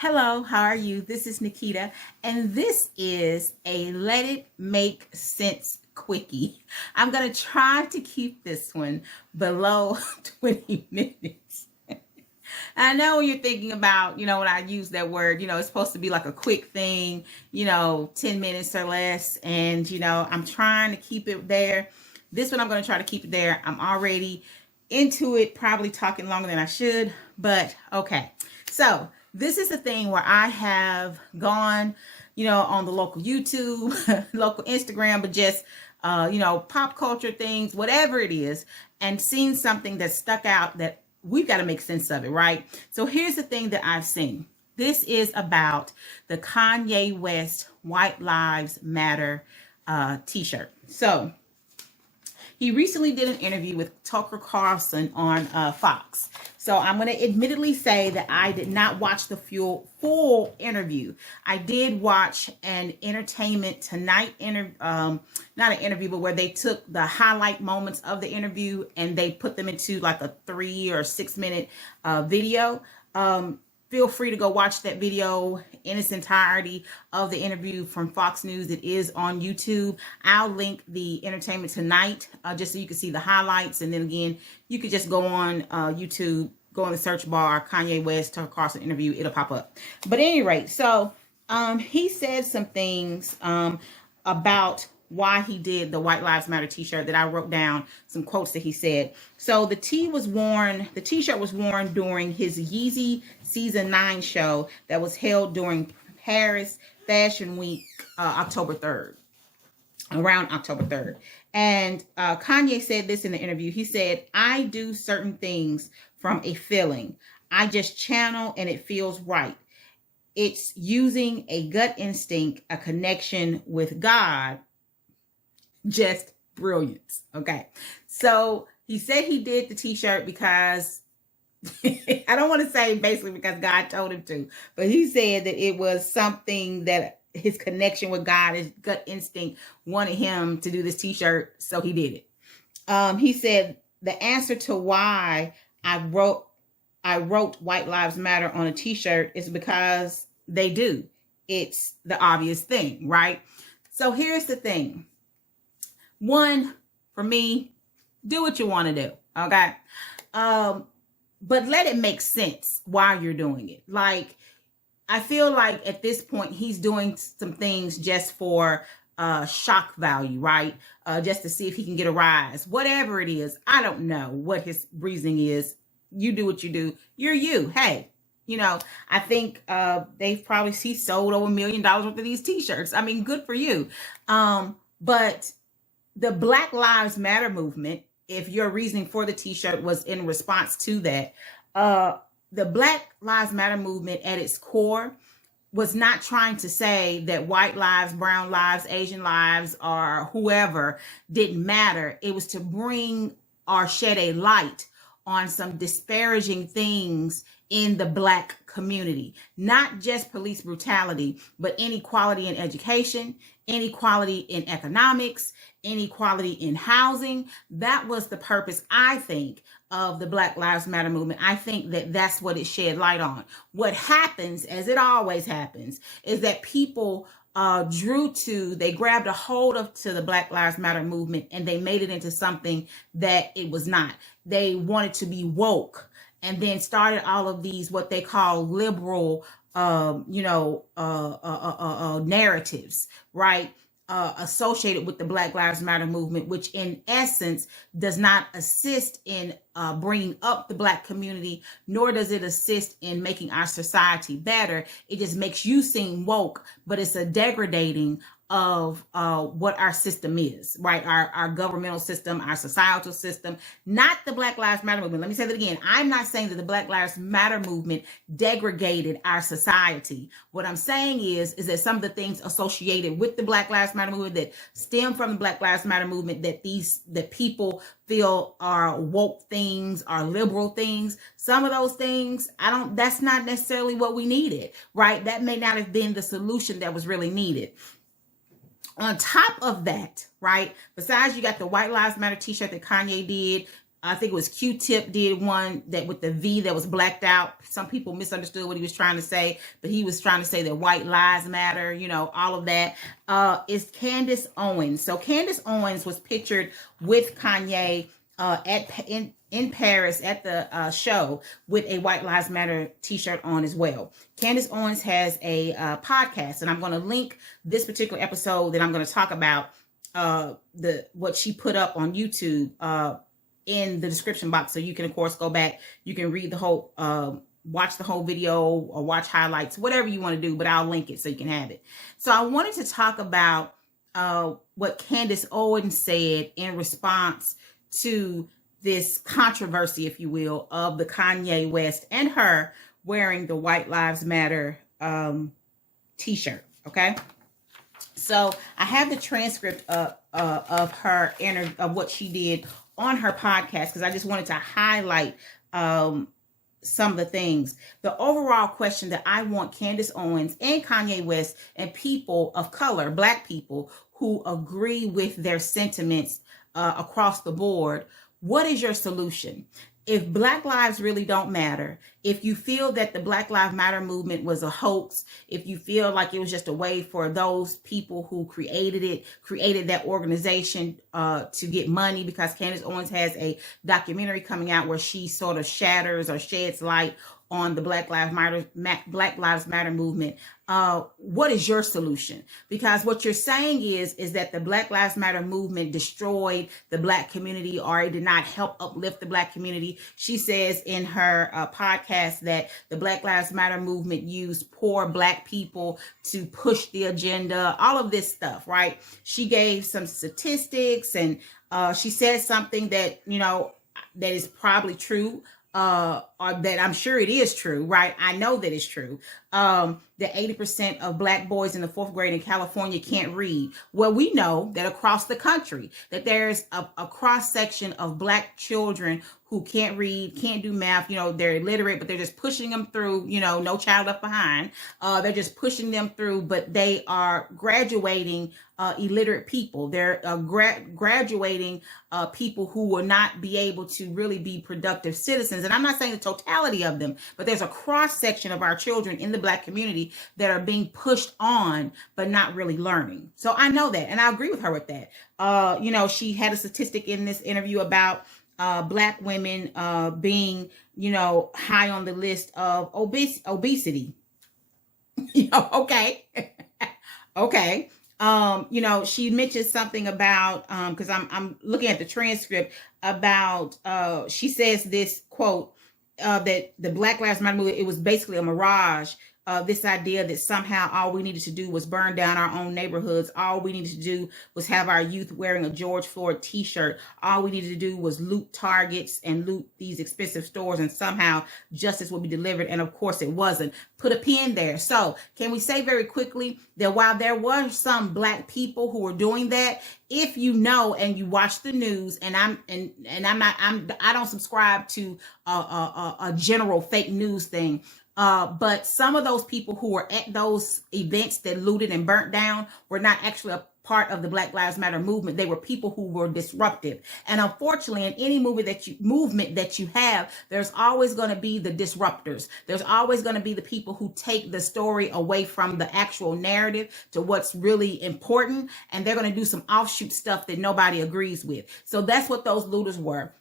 Hello, how are you? This is Nikita, and this is a Let It Make Sense Quickie. I'm going to try to keep this one below 20 minutes. I know when you're thinking about, when I use that word, it's supposed to be like a quick thing, 10 minutes or less. And, I'm trying to keep it there. This one, I'm going to try to keep it there. I'm already into it, probably talking longer than I should, but okay. So this is the thing where I have gone, on the local YouTube, local Instagram, but just, pop culture things, whatever it is, and seen something that stuck out that we've got to make sense of it, right? So here's the thing that I've seen. This is about the Kanye West White Lives Matter t-shirt. So he recently did an interview with Tucker Carlson on Fox. So I'm going to admittedly say that I did not watch the full interview. I did watch an Entertainment Tonight not an interview, but where they took the highlight moments of the interview and they put them into like a 3 or 6 minute video. Feel free to go watch that video in its entirety of the interview from Fox News. It is on YouTube. I'll link the Entertainment Tonight just so you can see the highlights. And then again, you could just go on YouTube, go in the search bar, Kanye West, Tucker Carlson interview. It'll pop up. But at any rate, so he said some things about why he did the White Lives Matter t-shirt that I wrote down some quotes that he said. So the t-shirt was worn during his Yeezy Season 9 show that was held during Paris Fashion Week, October 3rd, around October 3rd. And Kanye said this in the interview. He said, "I do certain things from a feeling. I just channel and it feels right. It's using a gut instinct, a connection with God. Just brilliance." Okay. So he said he did the t-shirt because I don't want to say basically because God told him to, but he said that it was something that his connection with God, his gut instinct wanted him to do this t-shirt. So he did it. He said the answer to why I wrote White Lives Matter on a t-shirt is because they do. It's the obvious thing, right? So here's the thing. One, for me, do what you want to do, okay? But let it make sense while you're doing it. Like, I feel like at this point, he's doing some things just for shock value, right? Just to see if he can get a rise. Whatever it is, I don't know what his reasoning is. You do what you do. You're you. Hey, I think they've probably sold over $1 million worth of these t-shirts. I mean, good for you. But the Black Lives Matter movement, if your reasoning for the t-shirt was in response to that, the Black Lives Matter movement at its core was not trying to say that white lives, brown lives, Asian lives, or whoever didn't matter. It was to bring or shed a light on some disparaging things in the Black community, not just police brutality, but inequality in education, inequality in economics, inequality in housing. That was the purpose, I think, of the Black Lives Matter movement. I think that that's what it shed light on. What happens, as it always happens, is that people they grabbed a hold of to the Black Lives Matter movement and they made it into something that it was not. They wanted to be woke and then started all of these, what they call liberal, narratives, right? Associated with the Black Lives Matter movement, which in essence does not assist in bringing up the Black community, nor does it assist in making our society better. It just makes you seem woke, but it's a degrading of what our system is, right? Our governmental system, our societal system, not the Black Lives Matter movement. Let me say that again. I'm not saying that the Black Lives Matter movement degraded our society. What I'm saying is that some of the things associated with the Black Lives Matter movement that stem from the Black Lives Matter movement that people feel are woke things, are liberal things, some of those things, that's not necessarily what we needed, right? That may not have been the solution that was really needed. On top of that, right, besides you got the White Lives Matter t-shirt that Kanye did, I think it was Q-Tip did one that with the V that was blacked out. Some people misunderstood what he was trying to say, but he was trying to say that white lives matter, you know, all of that. Is Candace Owens. So Candace Owens was pictured with Kanye in Paris at the show with a White Lives Matter t-shirt on as well. Candace Owens has a podcast, and I'm going to link this particular episode that I'm going to talk about what she put up on YouTube in the description box, so you can of course go back, you can read the whole watch the whole video or watch highlights, whatever you want to do, but I'll link it so you can have it. So I wanted to talk about what Candace Owens said in response to this controversy, if you will, of the Kanye West and her wearing the White Lives Matter t-shirt. Okay, so I have the transcript of her of what she did on her podcast, because I just wanted to highlight some of the things. The overall question that I want Candace Owens and Kanye West and people of color, Black people who agree with their sentiments across the board, what is your solution? If Black lives really don't matter, if you feel that the Black Lives Matter movement was a hoax, if you feel like it was just a way for those people who created that organization to get money, because Candace Owens has a documentary coming out where she sort of shatters or sheds light on the Black Lives Matter movement. What is your solution? Because what you're saying is that the Black Lives Matter movement destroyed the Black community, or it did not help uplift the Black community. She says in her podcast that the Black Lives Matter movement used poor Black people to push the agenda, all of this stuff, right? She gave some statistics, and she said something that, you know, that is probably true. Or that I'm sure it is true, right? I know that it's true. That 80% of Black boys in the 4th grade in California can't read. Well, we know that across the country that there's a cross section of Black children who can't read, can't do math. You know, they're illiterate, but they're just pushing them through, you know, no child left behind. They're just pushing them through, but they are graduating illiterate people. They're graduating people who will not be able to really be productive citizens. And I'm not saying the totality of them, but there's a cross section of our children in the Black community that are being pushed on, but not really learning. So I know that, and I agree with her with that. You know, she had a statistic in this interview about Black women being, you know, high on the list of obesity. You know, okay. Okay. You know, she mentioned something about, because I'm looking at the transcript about, she says this quote, that the Black Lives Matter movement, it was basically a mirage. This idea that somehow all we needed to do was burn down our own neighborhoods. All we needed to do was have our youth wearing a George Floyd t-shirt. All we needed to do was loot Targets and loot these expensive stores, and somehow justice will be delivered. And of course it wasn't. Put a pin there. So can we say very quickly that while there were some Black people who were doing that, if you know and you watch the news, and I don't subscribe to a general fake news thing. But some of those people who were at those events that looted and burnt down were not actually a part of the Black Lives Matter movement. They were people who were disruptive. And unfortunately, in any movement that you have, there's always going to be the disruptors. There's always going to be the people who take the story away from the actual narrative to what's really important. And they're going to do some offshoot stuff that nobody agrees with. So that's what those looters were.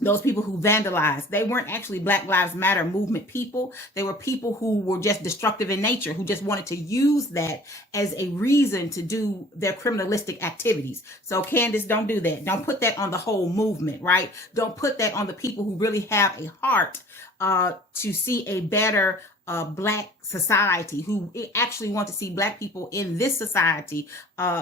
Those people who vandalized, they weren't actually Black Lives Matter movement people. They were people who were just destructive in nature, who just wanted to use that as a reason to do their criminalistic activities. So Candace, don't do that. Don't put that on the whole movement, right? Don't put that on the people who really have a heart to see a better Black society, who actually want to see Black people in this society,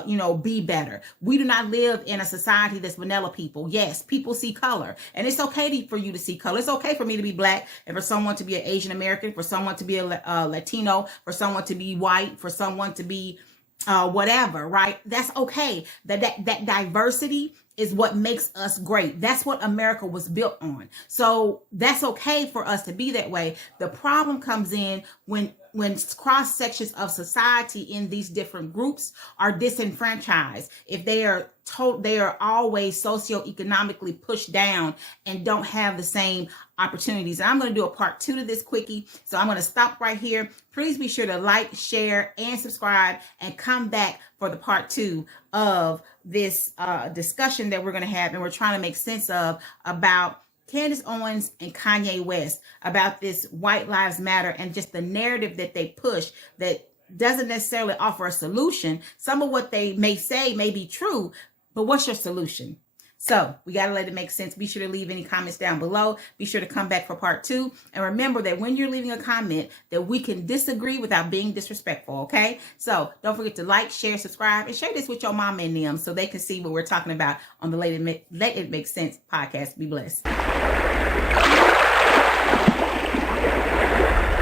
you know, be better. We do not live in a society that's vanilla people. Yes, people see color, and it's okay for you to see color. It's okay for me to be Black, and for someone to be an Asian American, for someone to be a Latino, for someone to be white, for someone to be whatever, right? That's okay. That diversity is what makes us great. That's what America was built on. So that's okay for us to be that way. The problem comes in when when cross sections of society in these different groups are disenfranchised, if they are told they are always socioeconomically pushed down and don't have the same opportunities. And I'm going to do a part 2 to this quickie. So I'm going to stop right here. Please be sure to like, share, and subscribe, and come back for the part 2 of this discussion that we're going to have, and we're trying to make sense of about Candace Owens and Kanye West, about this White Lives Matter and just the narrative that they push that doesn't necessarily offer a solution. Some of what they may say may be true, but what's your solution? So we got to let it make sense. Be sure to leave any comments down below. Be sure to come back for part 2. And remember that when you're leaving a comment, that we can disagree without being disrespectful, okay? So don't forget to like, share, subscribe, and share this with your mom and them so they can see what we're talking about on the Let It Make Sense podcast. Be blessed.